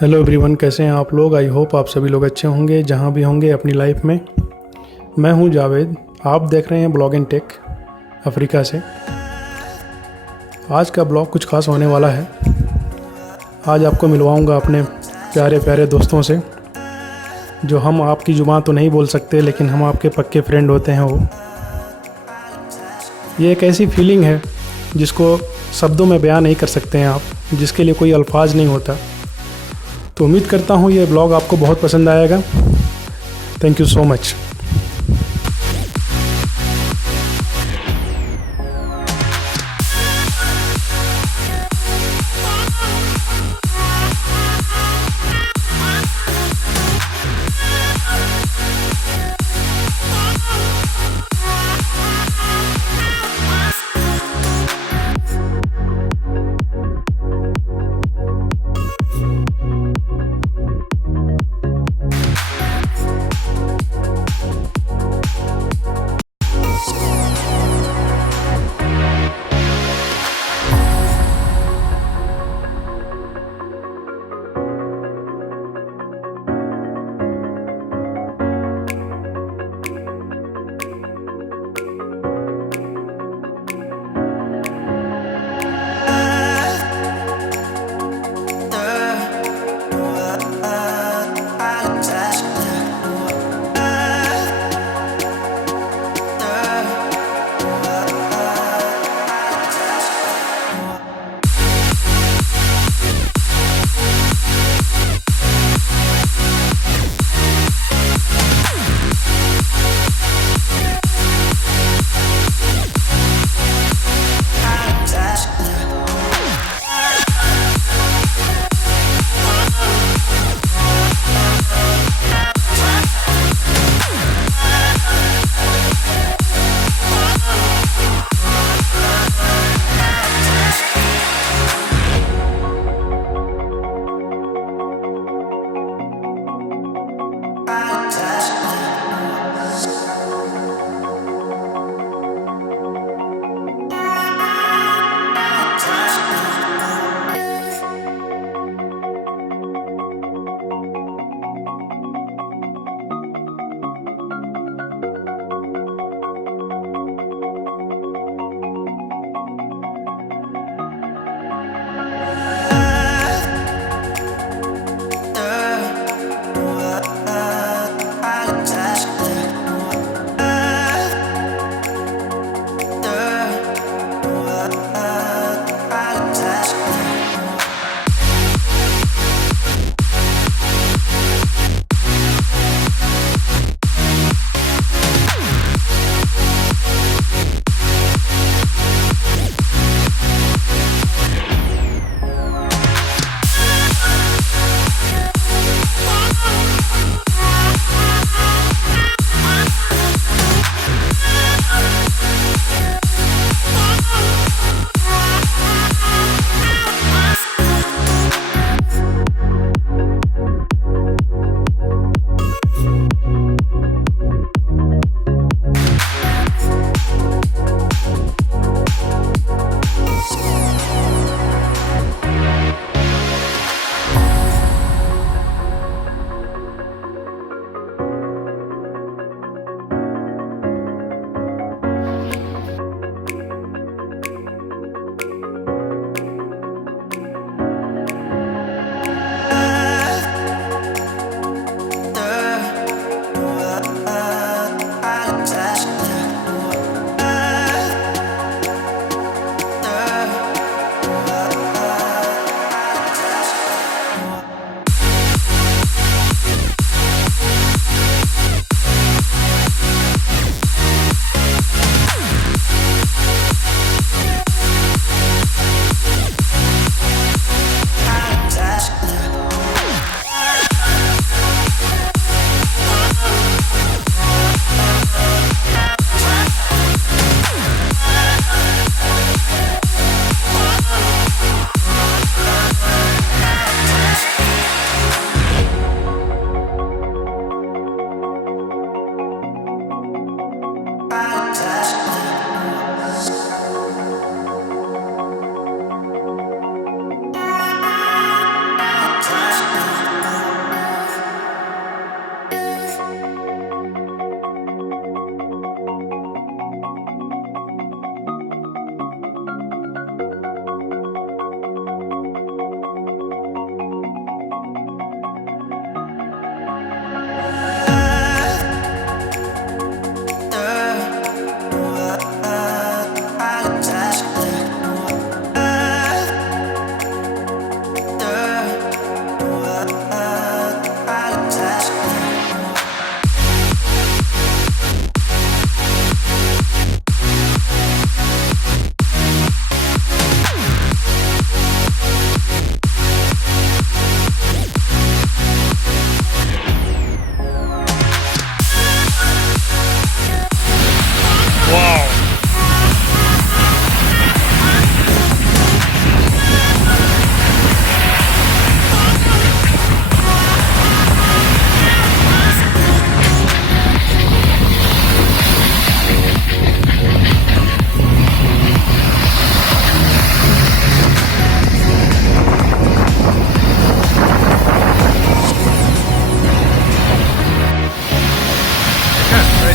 Hello everyone, कैसे हैं आप लोग। आई होप आप सभी लोग अच्छे होंगे जहां भी होंगे अपनी लाइफ में। मैं हूं जावेद, आप देख रहे हैं ब्लॉग एंड टेक अफ्रीका से। आज का ब्लॉग कुछ खास होने वाला है। आज आपको मिलवाऊंगा अपने प्यारे प्यारे दोस्तों से, जो हम आपकी ज़ुबान तो नहीं बोल सकते लेकिन हम आपके पक्के फ्रेंड होते हैं। वो ये एक ऐसी फीलिंग है जिसको शब्दों में बयान नहीं कर सकते हैं आप, जिसके लिए कोई अल्फाज नहीं होता। तो उम्मीद करता हूँ ये ब्लॉग आपको बहुत पसंद आएगा। Thank you so much.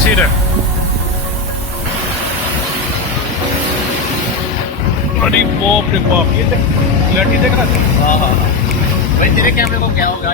Sira. अरे बाप रे बाप, ये क्लैरिटी देख रहा था। हाँ भाई तेरे कैमरे को क्या होगा?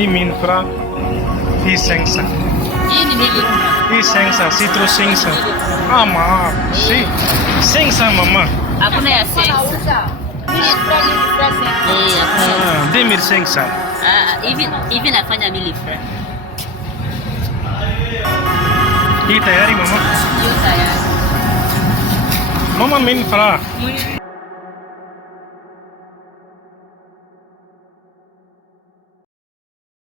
I min fra I sengsa. I sengsa, citro sengsa. Ama, si sengsa mama. Aku na ya sengsa. Demir sengsa. Even afanya mili fra. Hii tayari mama? Yo tayari. Mama min fra.